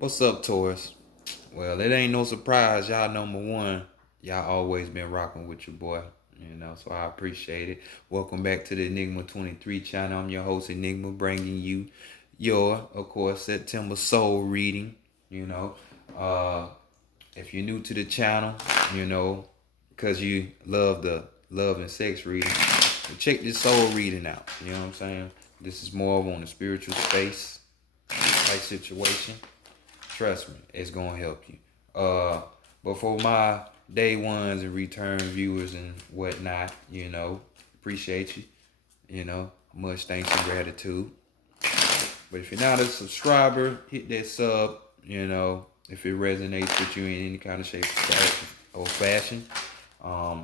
What's up, Taurus? Well, it ain't no surprise. Y'all number one. Y'all always been rocking with your boy. So I appreciate it. Welcome back to the Enigma 23 channel. I'm your host, Enigma, bringing you your, of course, September soul reading. You know, uh, if you're new to the channel, because you love the love and sex reading, check this soul reading out. You know what I'm saying? This is more of on the spiritual space type situation. Trust me, it's gonna help you. But for my day ones and return viewers and whatnot, appreciate you. Much thanks and gratitude. But if you're not a subscriber, hit that sub. If it resonates with you in any kind of shape or fashion,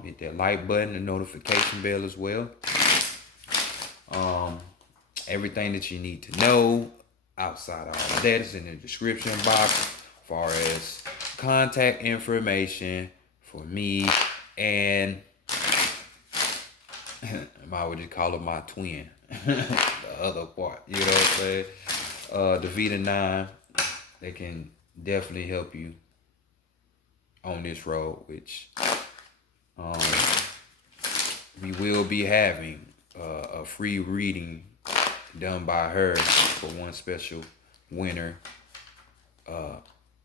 hit that like button, the notification bell as well. Everything that you need to know outside of all of that is in the description box, as far as contact information for me and I would just call it my twin, the other part. You know what I'm saying? The Vita 9, they can definitely help you on this road, which we will be having a free reading done by her for one special winner.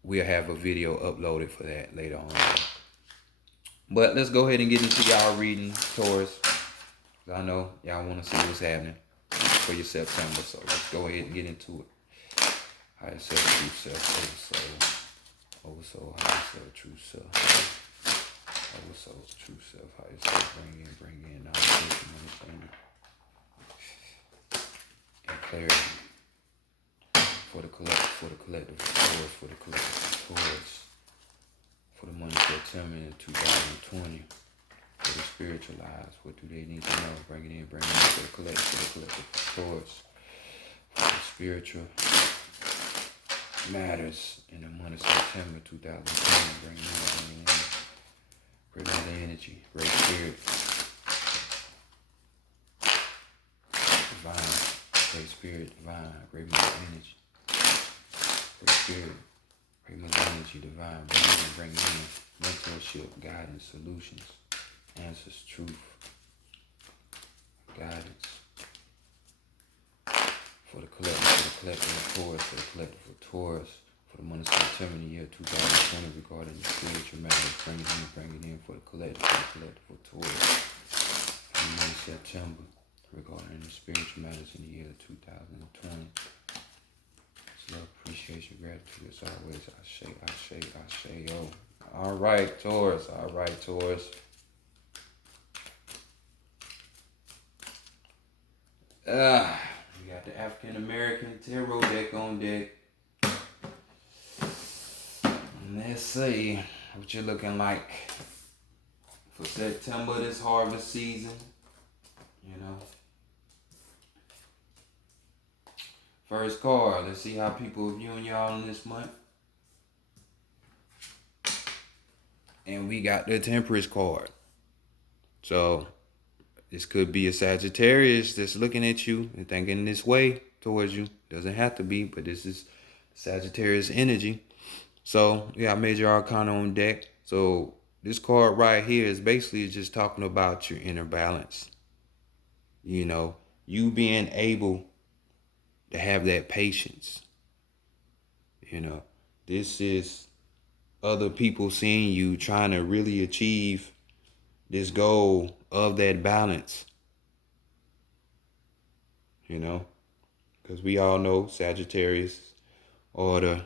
We'll have a video uploaded for that later on. But let's go ahead and get into y'all reading, Taurus. I know y'all want to see what's happening for your September, so let's go ahead and get into it. Higher self, true self, over soul, higher self, true self, over soul, true self, higher self, bring in knowledge, understanding, and clarity. For the collective Taurus, for the collective Taurus, for the month of September in 2020, for the spiritual lives, what do they need to know? Bring it in, for the collective Taurus, for the spiritual matters in the month of September 2020, bring it in, great mother energy, great spirit, divine, great spirit, divine, great mother energy. Great spirit, great mother energy, divine, bring in mentorship, guidance, solutions, answers, truth, guidance. For the collective Taurus, for the collective Taurus, for the month of September in the year 2020 regarding the spiritual matters, bring it in for the collective Taurus. For the month of September regarding the spiritual matters in the year 2020. Love, appreciation, gratitude as always. I say, yo. All right, Taurus. We got the African American Tarot deck on deck. And let's see what you're looking like for September, this harvest season. First card, let's see how people are viewing y'all in this month. And we got the Temperance card. So this could be a Sagittarius that's looking at you and thinking this way towards you. Doesn't have to be, but this is Sagittarius energy. So we got Major Arcana on deck. So this card right here is basically just talking about your inner balance. You being able to have that patience. This is other people seeing you trying to really achieve this goal of that balance. Because we all know Sagittarius are the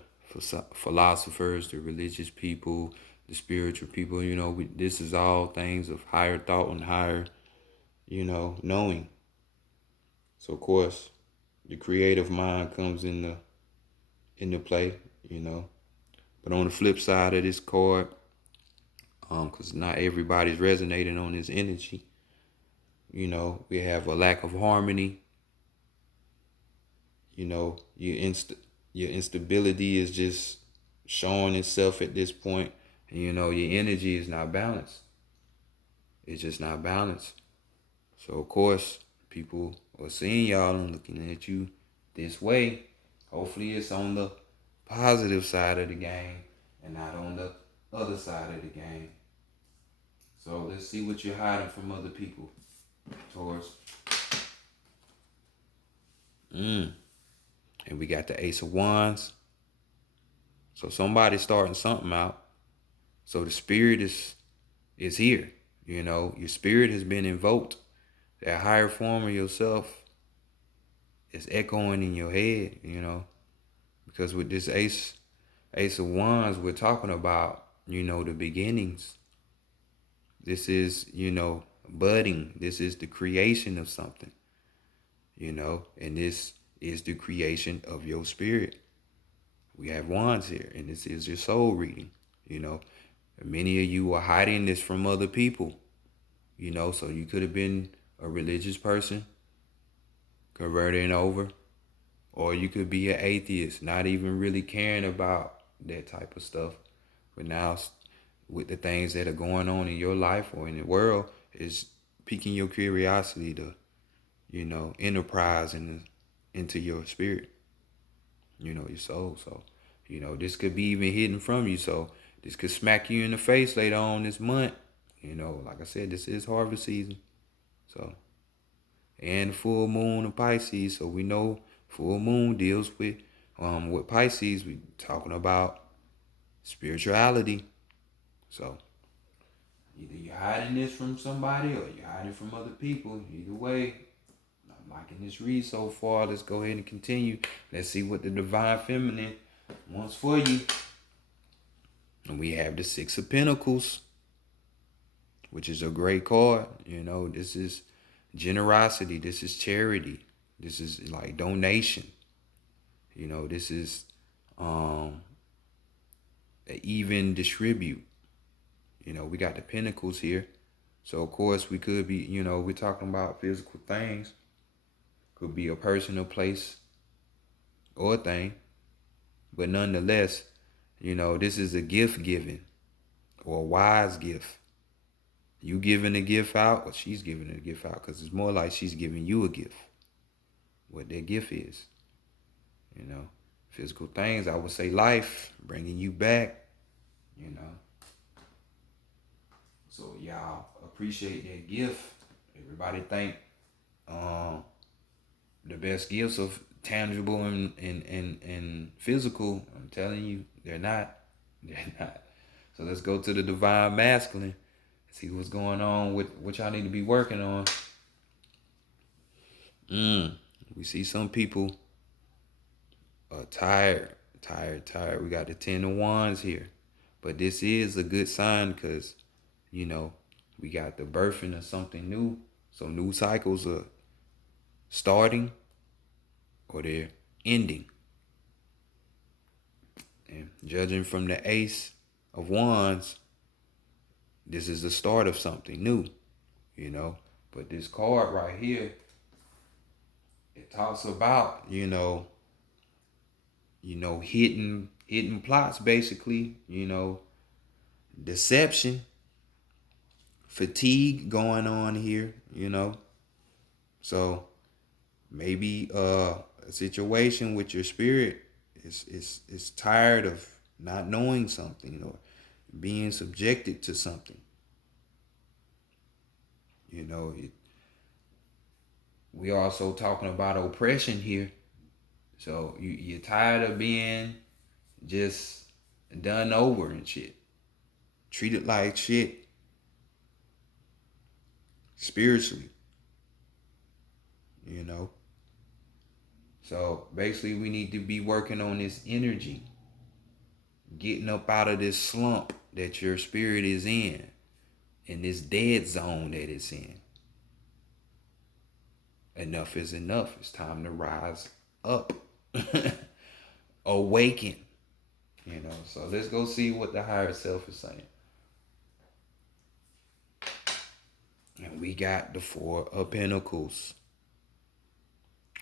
philosophers, the religious people, the spiritual people. This is all things of higher thought and higher, knowing. So of course, the creative mind comes into play, But on the flip side of this card, because not everybody's resonating on this energy, we have a lack of harmony. Your instability is just showing itself at this point, and your energy is not balanced. It's just not balanced. So of course, people are seeing y'all and looking at you this way. Hopefully it's on the positive side of the game and not on the other side of the game. So let's see what you're hiding from other people, Taurus. And we got the Ace of Wands. So somebody's starting something out. So the spirit is here. You know, your spirit has been invoked. That higher form of yourself is echoing in your head, you know. Because with this Ace of Wands, we're talking about, you know, the beginnings. This is, you know, budding. This is the creation of something, you know, and this is the creation of your spirit. We have wands here, and this is your soul reading, you know. Many of you are hiding this from other people, you know, so you could have been a religious person converting over, or you could be an atheist, not even really caring about that type of stuff. But now, with the things that are going on in your life or in the world, is piquing your curiosity to, you know, enterprise into your spirit, you know, your soul. So, you know, this could be even hidden from you. So this could smack you in the face later on this month. You know, like I said, this is harvest season. So, and full moon of Pisces. So we know full moon deals with Pisces. We talking about spirituality. So either you're hiding this from somebody or you're hiding from other people. Either way, I'm liking this read so far. Let's go ahead and continue. Let's see what the Divine Feminine wants for you. And we have the Six of Pentacles, which is a great card. You know, this is generosity. This is charity. This is like donation. You know, this is even distribute. You know, we got the Pentacles here. So, of course, we could be, you know, we're talking about physical things. Could be a person, a place, or a thing. But nonetheless, you know, this is a gift given or a wise gift. You giving a gift out or she's giving a gift out, because it's more like she's giving you a gift. What that gift is. You know, physical things, I would say life, bringing you back, you know. So y'all appreciate that gift. Everybody think the best gifts of tangible and physical. I'm telling you, they're not. They're not. So let's go to the Divine Masculine. See what's going on with what y'all need to be working on. We see some people tired. We got the 10 of Wands here. But this is a good sign because, you know, we got the birthing of something new. So new cycles are starting or they're ending. And judging from the Ace of Wands, this is the start of something new, you know. But this card right here, it talks about, you know, hidden plots, basically, you know, deception, fatigue going on here, you know. So maybe a situation with your spirit is tired of not knowing something or being subjected to something. You know, we also talking about oppression here. So you're tired of being just done over and shit. Treated like shit. Spiritually. You know. So basically we need to be working on this energy. Getting up out of this slump that your spirit is in this dead zone that it's in. Enough is enough. It's time to rise up. Awaken. You know, so let's go see what the higher self is saying. And we got the Four of Pentacles.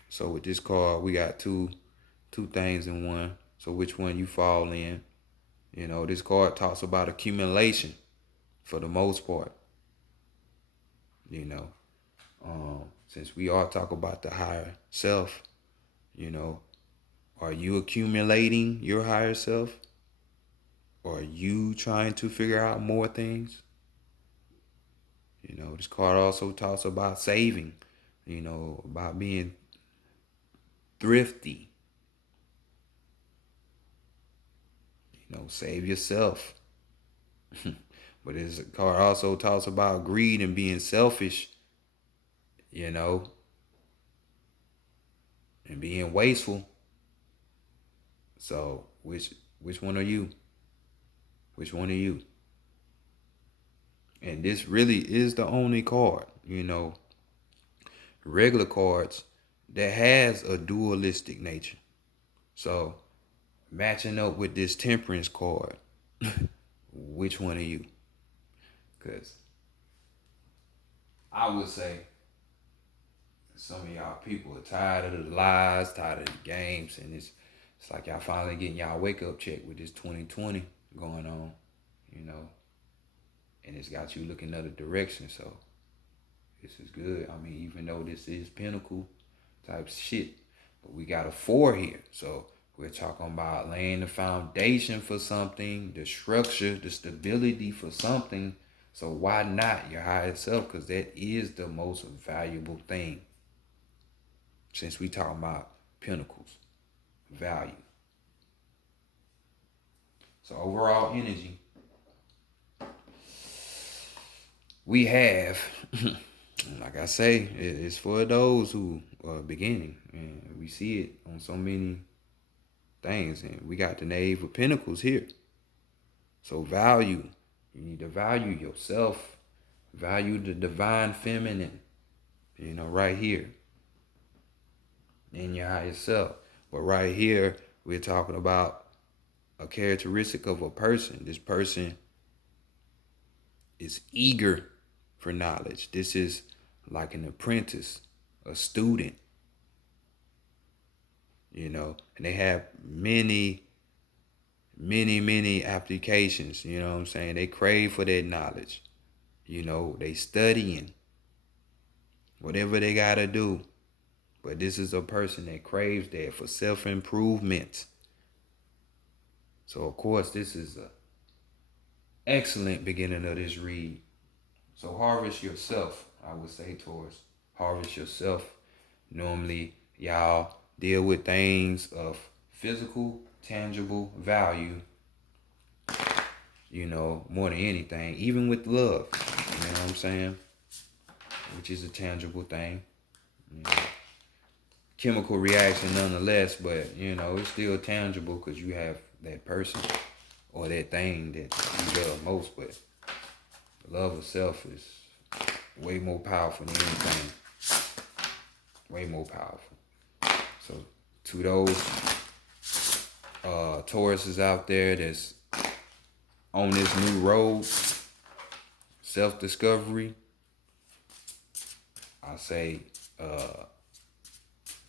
So with this card, we got two things in one. So which one you fall in? You know, this card talks about accumulation for the most part. You know, since we all talk about the higher self, you know, Are you accumulating your higher self? Or are you trying to figure out more things? This card also talks about saving, about being thrifty. Save yourself. But this card also talks about greed and being selfish, you know, and being wasteful. So which one are you? Which one are you? And this really is the only card, regular cards that has a dualistic nature. So matching up with this temperance card, which one are you? Because I would say some of y'all people are tired of the lies, tired of the games, and it's like y'all finally getting y'all wake up check with this 2020 going on, and it's got you looking other direction. So this is good. I mean, even though this is pinnacle type shit, but we got a 4 here. So we're talking about laying the foundation for something, the structure, the stability for something. So why not your higher self? Because that is the most valuable thing. Since we talking about pinnacles, value. So overall energy, we have, like I say, it's for those who are beginning. And we see it on so many things. And we got the Knave of Pentacles here. So value. You need to value yourself. Value the divine feminine, right here. In your higher self. But right here, we're talking about a characteristic of a person. This person is eager for knowledge. This is like an apprentice, a student, and they have many applications, you know what I'm saying? They crave for that knowledge. They studying whatever they gotta do. But this is a person that craves that for self-improvement. So, of course, this is an excellent beginning of this read. So, harvest yourself, I would say, Taurus. Harvest yourself. Normally, y'all deal with things of physical, tangible value, more than anything, even with love. You know what I'm saying? Which is a tangible thing. Chemical reaction nonetheless, but it's still tangible because you have that person or that thing that you love most. But the love of self is way more powerful than anything. Way more powerful. So to those Tauruses out there that's on this new road, self-discovery, I say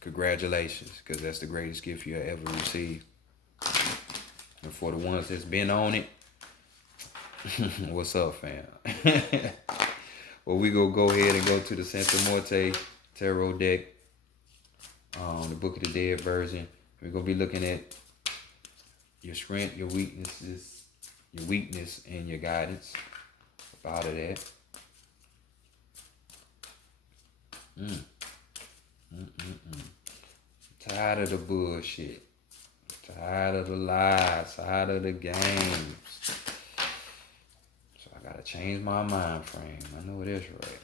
congratulations, because that's the greatest gift you'll ever receive. And for the ones that's been on it, what's up, fam? Well, we gonna go ahead and go to the Santa Morte Tarot deck, the Book of the Dead version. We're gonna be looking at your strength, your weaknesses, your weakness, and your guidance. About that. Tired of the bullshit. Tired of the lies. Tired of the games. So I gotta change my mind frame. I know it is right.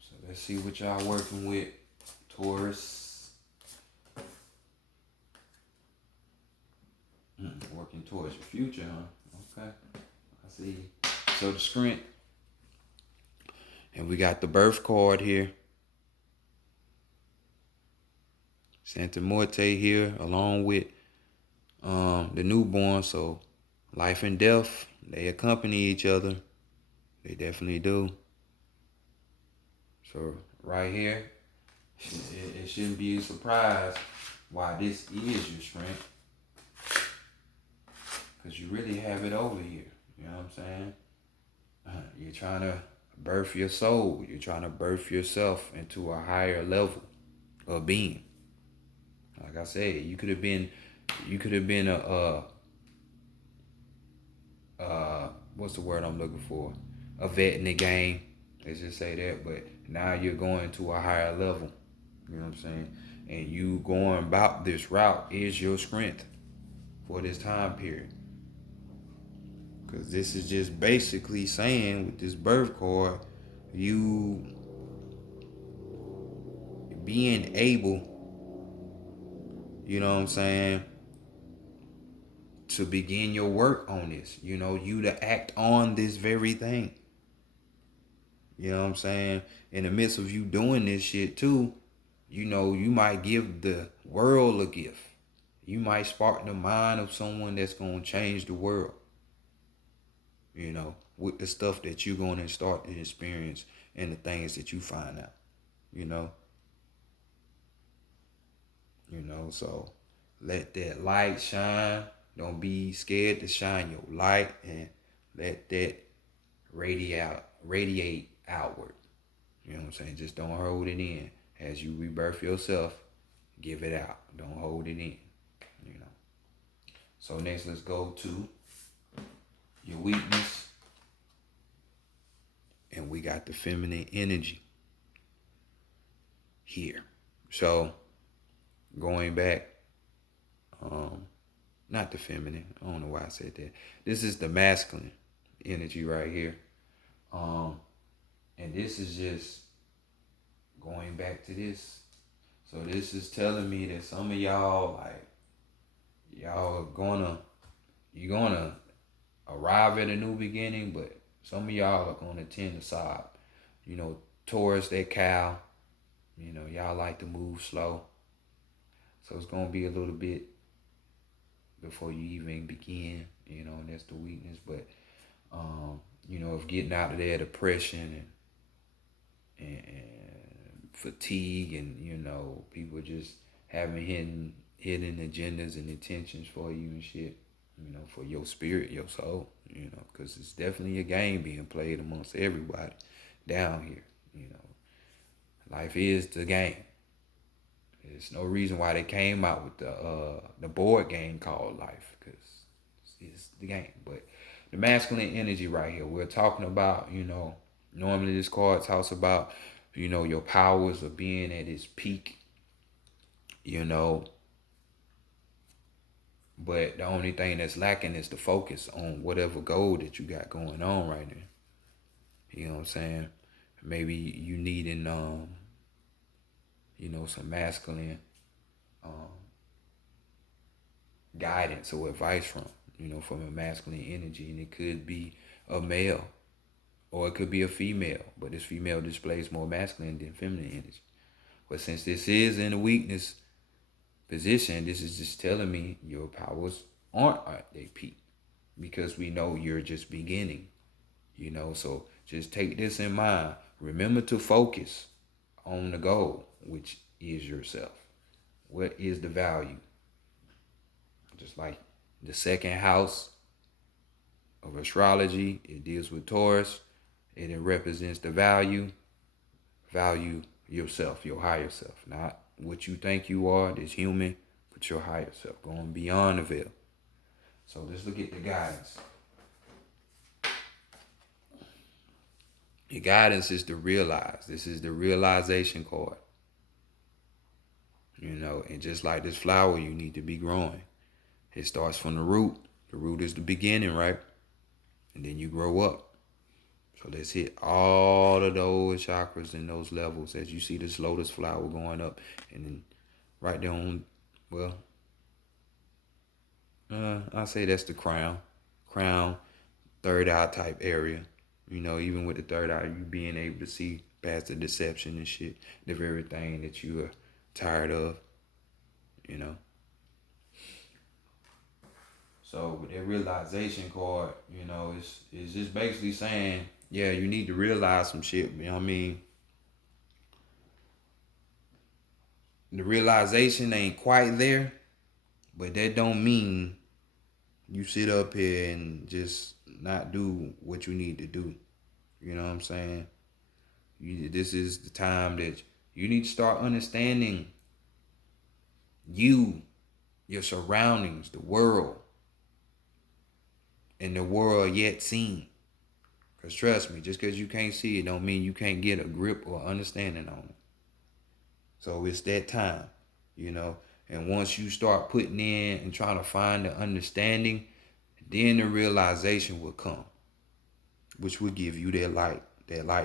So let's see what y'all working with, Taurus. Working towards your future, huh? Okay. I see. So the strength. And we got the birth card here. Santa Morte here, along with the newborn. So life and death, they accompany each other. They definitely do. So right here, it shouldn't be a surprise why this is your strength. Because you really have it over here. You know what I'm saying? You're trying to birth your soul. You're trying to birth yourself into a higher level of being. Like I said, you could have been what's the word I'm looking for? A vet in the game. Let's just say that. But now you're going to a higher level. You know what I'm saying? And you going about this route is your strength for this time period. Because this is just basically saying with this birth card, you being able, you know what I'm saying, to begin your work on this. You know, you to act on this very thing. You know what I'm saying? In the midst of you doing this shit too, you know, you might give the world a gift. You might spark the mind of someone that's going to change the world. You know, with the stuff that you're going to start to experience and the things that you find out. You know? So let that light shine. Don't be scared to shine your light, and let that radiate outward. You know what I'm saying? Just don't hold it in. As you rebirth yourself, give it out. Don't hold it in. You know. So next, let's go to your weakness. And we got the feminine energy here. So going back, not the feminine. I don't know why I said that. This is the masculine energy right here. And this is just going back to this. So this is telling me that some of y'all, like, you're gonna arrive at a new beginning, but some of y'all are gonna tend to sob. You know, Taurus, that cow, you know, y'all like to move slow. So it's gonna be a little bit before you even begin, you know, and that's the weakness. But you know, of getting out of that depression and fatigue, and you know, people just having hidden agendas and intentions for you and shit, you know, for your spirit, your soul, you know, because it's definitely a game being played amongst everybody down here, you know. Life is the game. There's no reason why they came out with the board game called life, because it's the game. But the masculine energy right here, we're talking about, you know, normally this card talks about, you know, your powers of being at its peak, you know, but the only thing that's lacking is the focus on whatever goal that you got going on right now. You know what I'm saying? Maybe you needing, you know, some masculine guidance or advice from, you know, from a masculine energy. And it could be a male or it could be a female, but this female displays more masculine than feminine energy. But since this is in a weakness position, this is just telling me your powers aren't at their peak, because we know you're just beginning, you know. So just take this in mind. Remember to focus on the goal, which is yourself. What is the value? Just like the second house of astrology, it deals with Taurus. It represents the value. Value yourself, your higher self, not what you think you are, this human, but your higher self, going beyond the veil. So let's look at the guidance. The guidance is to realize. This is the realization card. You know, and just like this flower, you need to be growing. It starts from the root. The root is the beginning, right? And then you grow up. So let's hit all of those chakras and those levels as you see this lotus flower going up. And then right there on, well, I say that's the crown. Crown, third eye type area. You know, even with the third eye, you being able to see past the deception and shit, the very thing that you are tired of, you know. So with that realization card, you know, it's just basically saying, yeah, you need to realize some shit, you know what I mean? The realization ain't quite there, but that don't mean you sit up here and just not do what you need to do. You know what I'm saying? This is the time that you need to start understanding you, your surroundings, the world, and the world yet seen. Because trust me, just because you can't see it don't mean you can't get a grip or understanding on it. So it's that time, you know. And once you start putting in and trying to find the understanding, then the realization will come, which will give you that light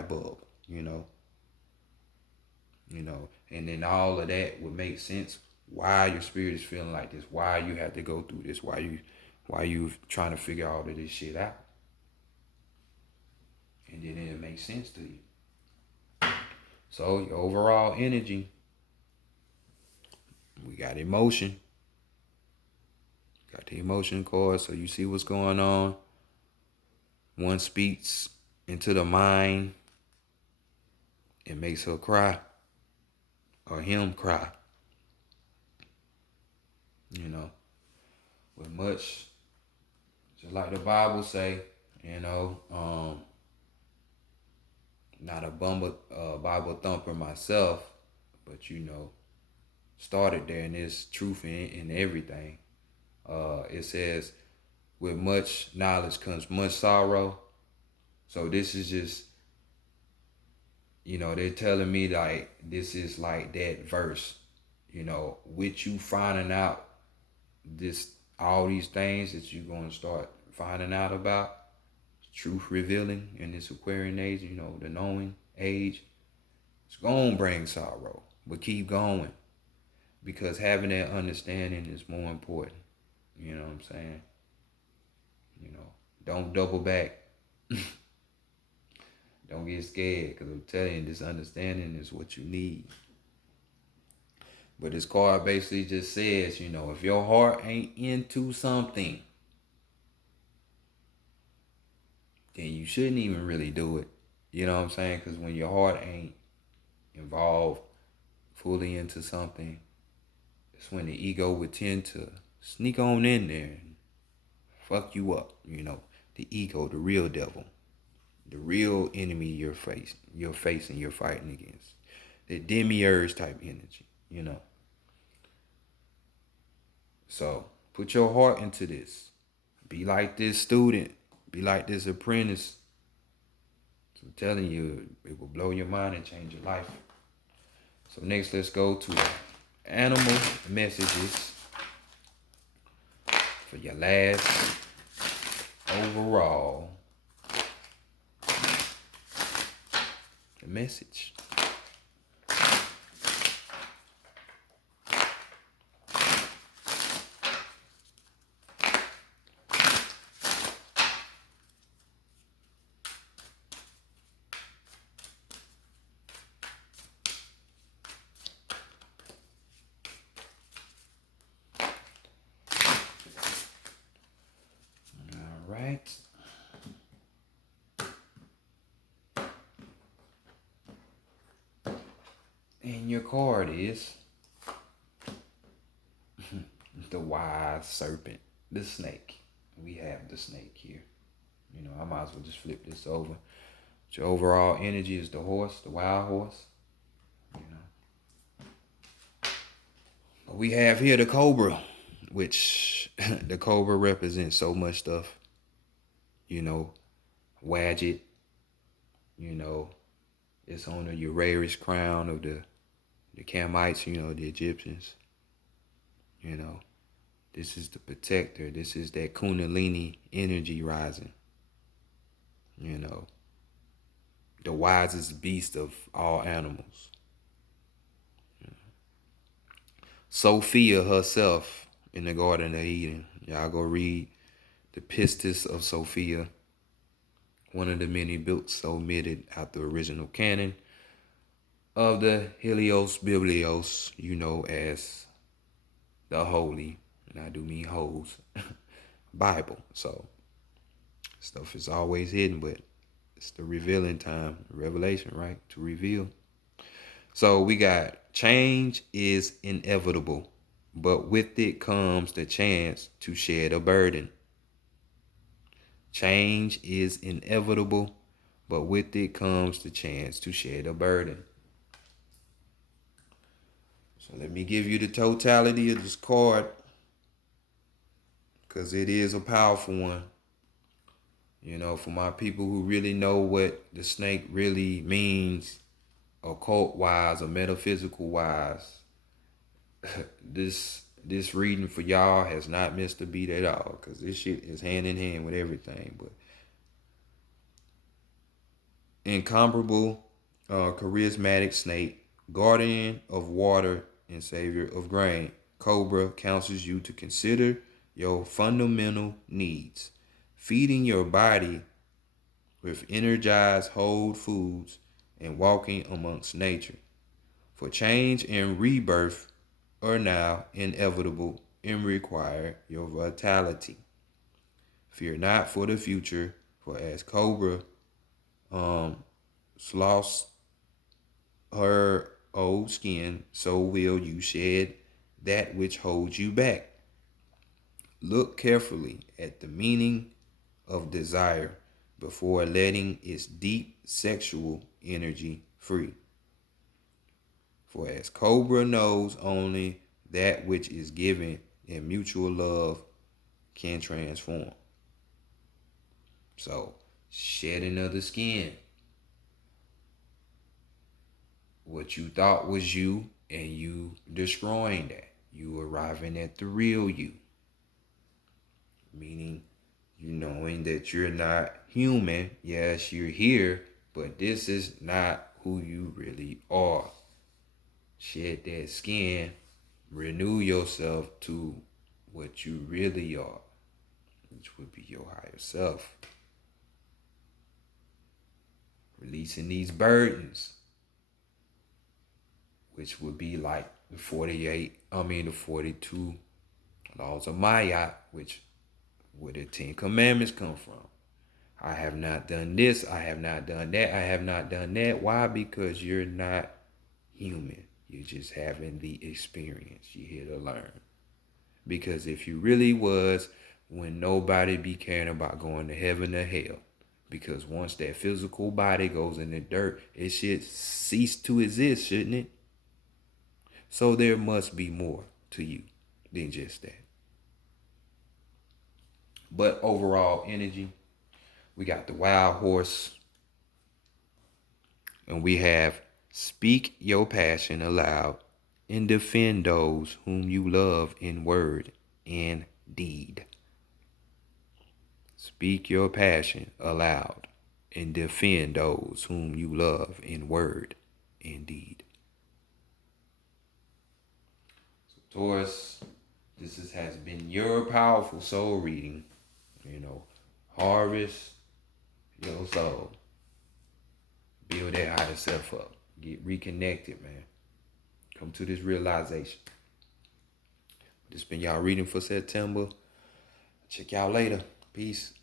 bulb, you know. And then all of that would make sense why your spirit is feeling like this, why you have to go through this, why you trying to figure all of this shit out. And then it makes sense to you. So your overall energy, we got emotion. Got the emotion card, so you see what's going on. One speaks into the mind. It makes her cry. Or him cry. You know. With much, just like the Bible say, not a Bible thumper myself, but started there, and there's truth in everything. It says, with much knowledge comes much sorrow. So this is just, they're telling me like this is like that verse, with you finding out all these things that you're going to start finding out about, truth revealing in this Aquarian age, the knowing age, it's going to bring sorrow, but keep going, because having that understanding is more important. You know what I'm saying? Don't double back. Don't get scared, because I'm telling you, this understanding is what you need. But this card basically just says, if your heart ain't into something, then you shouldn't even really do it. You know what I'm saying? Because when your heart ain't involved fully into something, it's when the ego would tend to sneak on in there and fuck you up. The ego, the real devil, the real enemy you're facing, you're fighting against. The demiurge type energy, So put your heart into this. Be like this student. Be like this apprentice. So I'm telling you, it will blow your mind and change your life. So next, let's go to animal messages for your last overall message. Right. And your card is the wise serpent, the snake. We have the snake here. I might as well just flip this over. Your overall energy is the horse, the wild horse. But we have here the cobra, which the cobra represents so much stuff. Wadget, it's on the Uraris crown of the Kamites, the Egyptians. This is the protector. This is that Kundalini energy rising. The wisest beast of all animals. Sophia herself in the Garden of Eden. Y'all go read the Pistis of Sophia. One of the many books omitted out the original canon of the Helios Biblios, as the Holy, and I do mean holes, Bible. So stuff is always hidden, but it's the revealing time, revelation, right? To reveal. So we got change is inevitable, but with it comes the chance to shed a burden. Change is inevitable, but with it comes the chance to shed a burden. So let me give you the totality of this card, because it is a powerful one. You know, for my people who really know what the snake really means, occult wise or metaphysical wise, this reading for y'all has not missed a beat at all, because this shit is hand in hand with everything. But incomparable, charismatic snake, guardian of water and savior of grain, Cobra counsels you to consider your fundamental needs, feeding your body with energized whole foods and walking amongst nature. For change and rebirth are now inevitable and require your vitality. Fear not for the future, for as Cobra sloughs her old skin, so will you shed that which holds you back. Look carefully at the meaning of desire before letting its deep sexual energy free. For as Cobra knows only that which is given in mutual love can transform. So, shedding of the skin. What you thought was you, and you destroying that. You arriving at the real you. Meaning, you knowing that you're not human. Yes, you're here, but this is not who you really are. Shed that skin, renew yourself to what you really are, which would be your higher self. Releasing these burdens, which would be like the 42 laws of Maya, which where the 10 commandments come from. I have not done this, I have not done that, I have not done that. Why? Because you're not human. You're just having the experience. You're here to learn. Because if you really was, when nobody be caring about going to heaven or hell. Because once that physical body goes in the dirt, it should cease to exist, shouldn't it? So there must be more to you than just that. But overall energy, we got the wild horse, and we have speak your passion aloud and defend those whom you love in word and deed. Speak your passion aloud and defend those whom you love in word and deed. So Taurus, this has been your powerful soul reading. Harvest your soul. Build that higher self up. Get reconnected, man. Come to this realization. This been y'all reading for September. Check y'all later. Peace.